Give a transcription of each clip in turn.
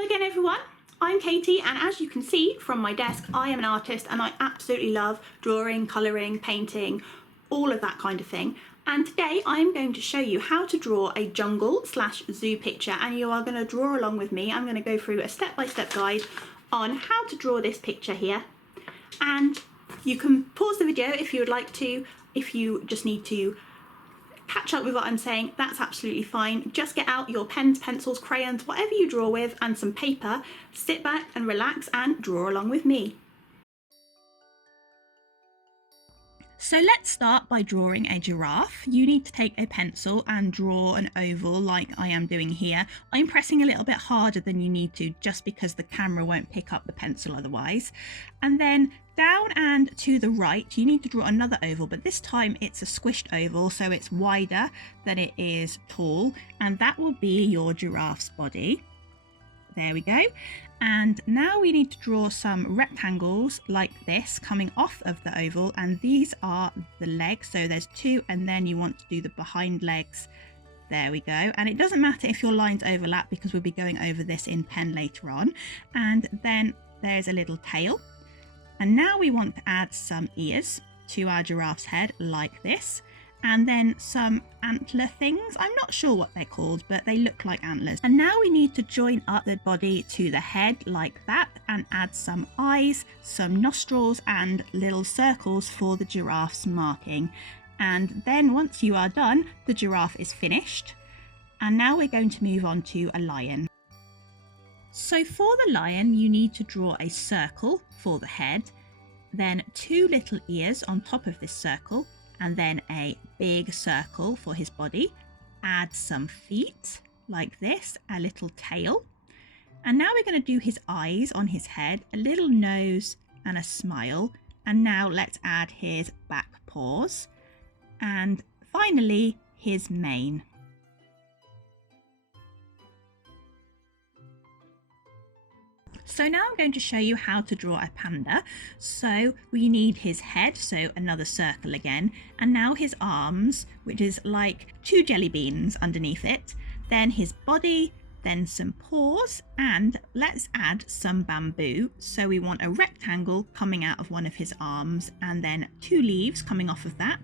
Hello again everyone, I'm Katie, and as you can see from my desk, I am an artist and I absolutely love drawing, colouring, painting, all of that kind of thing. And today I'm going to show you how to draw a jungle / zoo picture, and you are going to draw along with me. I'm going to go through a step-by-step guide on how to draw this picture here, and you can pause the video if you would like to. If you just need to catch up with what I'm saying, that's absolutely fine. Just get out your pens, pencils, crayons, whatever you draw with, and some paper. Sit back and relax and draw along with me. So let's start by drawing a giraffe. You need to take a pencil and draw an oval like I am doing here. I'm pressing a little bit harder than you need to, just because the camera won't pick up the pencil otherwise. And then down and to the right, you need to draw another oval, but this time it's a squished oval, so it's wider than it is tall, and that will be your giraffe's body. There we go. And now we need to draw some rectangles like this coming off of the oval, and these are the legs, so there's two, and then you want to do the behind legs. There we go. And it doesn't matter if your lines overlap, because we'll be going over this in pen later on. And then there's a little tail, and now we want to add some ears to our giraffe's head like this, and then some antler things. I'm not sure what they're called, but they look like antlers. And now we need to join up the body to the head like that, and add some eyes, some nostrils, and little circles for the giraffe's marking. And then once you are done, the giraffe is finished. And now we're going to move on to a lion. So for the lion, you need to draw a circle for the head, then two little ears on top of this circle, and then a big circle for his body. Add some feet like this, a little tail. And now we're going to do his eyes on his head, a little nose and a smile. And now let's add his back paws. And finally, his mane. So now I'm going to show you how to draw a panda. So we need his head, so another circle again, and now his arms, which is like two jelly beans underneath it, then his body, then some paws, and let's add some bamboo. So we want a rectangle coming out of one of his arms, and then two leaves coming off of that.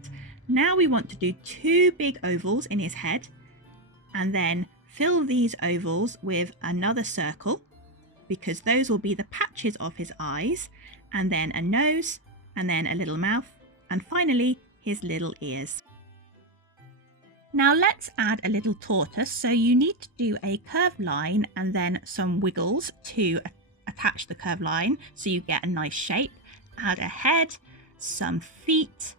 Now we want to do two big ovals in his head, and then fill these ovals with another circle, because those will be the patches of his eyes, and then a nose, and then a little mouth, and finally his little ears. Now let's add a little tortoise. So you need to do a curved line and then some wiggles to attach the curved line so you get a nice shape. Add a head, some feet,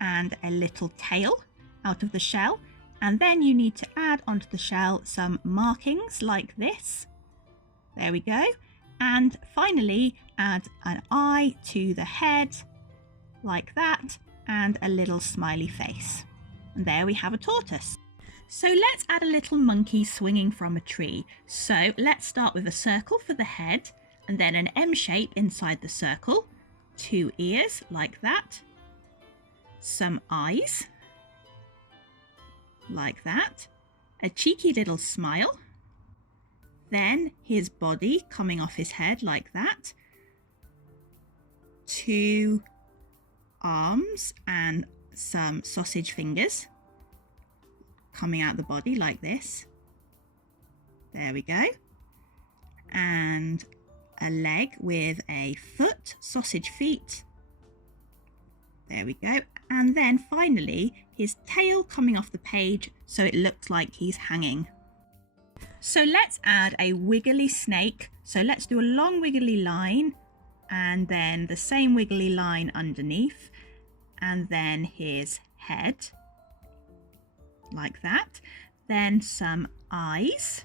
and a little tail out of the shell, and then you need to add onto the shell some markings like this. There we go. And finally add an eye to the head like that, and a little smiley face. And there we have a tortoise. So let's add a little monkey swinging from a tree. So let's start with a circle for the head, and then an M shape inside the circle, two ears like that, some eyes like that, a cheeky little smile, then his body coming off his head like that, two arms and some sausage fingers coming out the body like this. There we go. And a leg with a foot, sausage feet. There we go. And then finally his tail coming off the page so it looks like he's hanging. So let's add a wiggly snake. So let's do a long wiggly line, and then the same wiggly line underneath, and then his head like that. Then some eyes,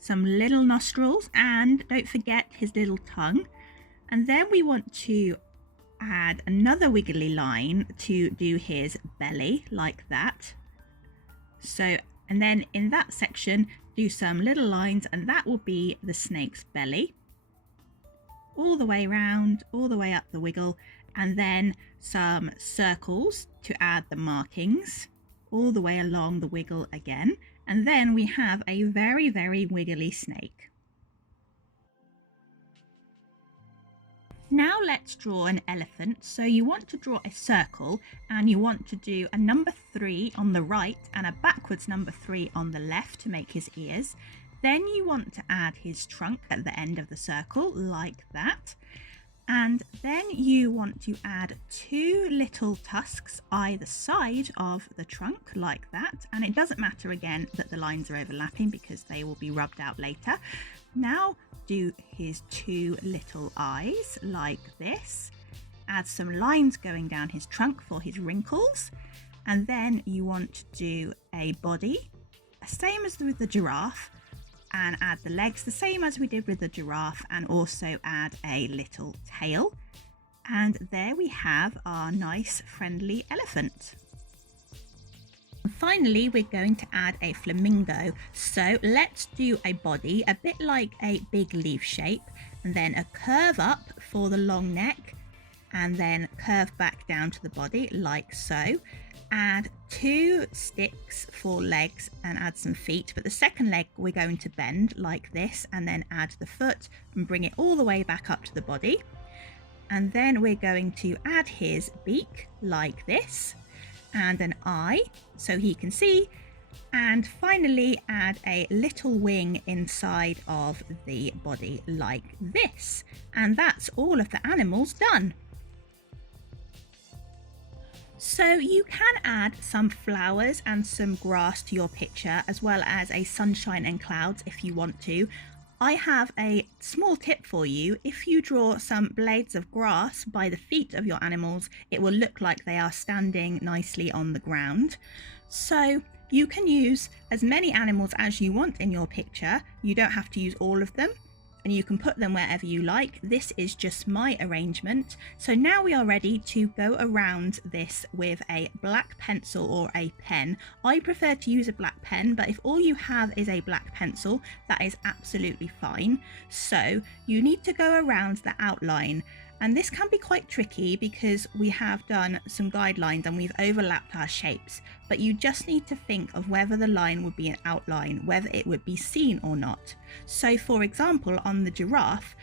some little nostrils, and don't forget his little tongue. And then we want to add another wiggly line to do his belly like that. So, and then in that section do some little lines, and that will be the snake's belly, all the way around, all the way up the wiggle, and then some circles to add the markings all the way along the wiggle again. And then we have a very, very wiggly snake. Now let's draw an elephant. So you want to draw a circle and you want to do a number 3 on the right and a backwards number 3 on the left to make his ears. Then you want to add his trunk at the end of the circle like that. And then you want to add 2 little tusks either side of the trunk like that. And it doesn't matter again that the lines are overlapping because they will be rubbed out later. Now do his 2 little eyes like this. Add some lines going down his trunk for his wrinkles. And then you want to do a body, same as with the giraffe. And add the legs the same as we did with the giraffe, and also add a little tail. And there we have our nice friendly elephant. And finally, we're going to add a flamingo. So let's do a body a bit like a big leaf shape, and then a curve up for the long neck, and then curve back down to the body like so. Add 2 sticks for legs and add some feet, but the second leg we're going to bend like this and then add the foot and bring it all the way back up to the body. And then we're going to add his beak like this and an eye so he can see, and finally add a little wing inside of the body like this. And that's all of the animals done. So you can add some flowers and some grass to your picture, as well as a sunshine and clouds if you want to. I have a small tip for you. If you draw some blades of grass by the feet of your animals, it will look like they are standing nicely on the ground. So you can use as many animals as you want in your picture. You don't have to use all of them, and you can put them wherever you like. This is just my arrangement. So now we are ready to go around this with a black pencil or a pen. I prefer to use a black pen, but if all you have is a black pencil, that is absolutely fine. So you need to go around the outline. And this can be quite tricky because we have done some guidelines and we've overlapped our shapes, but you just need to think of whether the line would be an outline, whether it would be seen or not. So for example, on the giraffe,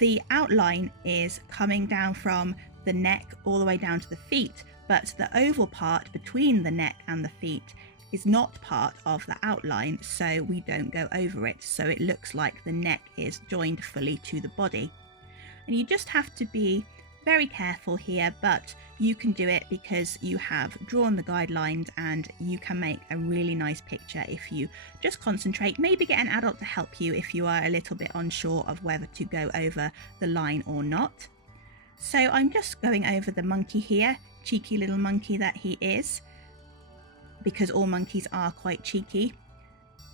the outline is coming down from the neck all the way down to the feet, but the oval part between the neck and the feet is not part of the outline, so we don't go over it. So it looks like the neck is joined fully to the body. And you just have to be very careful here, but you can do it because you have drawn the guidelines and you can make a really nice picture if you just concentrate. Maybe get an adult to help you if you are a little bit unsure of whether to go over the line or not. So I'm just going over the monkey here, cheeky little monkey that he is, because all monkeys are quite cheeky.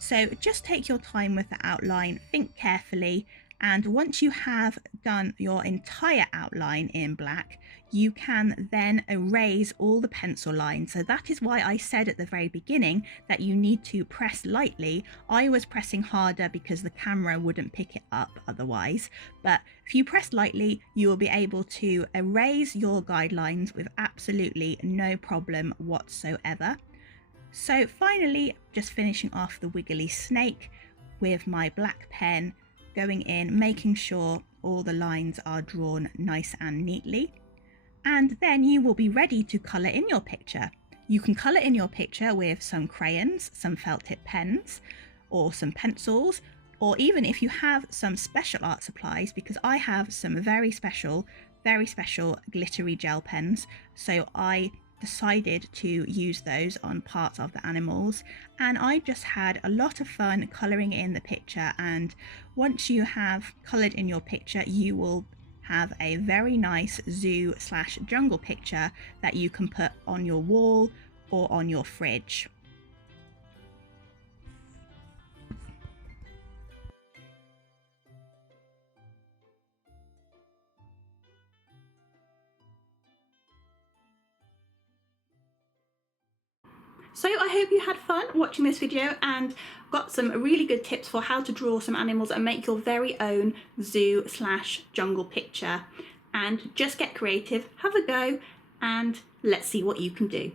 So just take your time with the outline, think carefully. And once you have done your entire outline in black, you can then erase all the pencil lines. So that is why I said at the very beginning that you need to press lightly. I was pressing harder because the camera wouldn't pick it up otherwise. But if you press lightly, you will be able to erase your guidelines with absolutely no problem whatsoever. So finally, just finishing off the Wiggly Snake with my black pen, going in, making sure all the lines are drawn nice and neatly. And then you will be ready to colour in your picture. You can colour in your picture with some crayons, some felt tip pens, or some pencils, or even if you have some special art supplies, because I have some very special glittery gel pens. So I decided to use those on parts of the animals, and I just had a lot of fun colouring in the picture. And once you have coloured in your picture, you will have a very nice zoo/jungle picture that you can put on your wall or on your fridge. So I hope you had fun watching this video and got some really good tips for how to draw some animals and make your very own zoo/jungle picture. And just get creative, have a go, and let's see what you can do.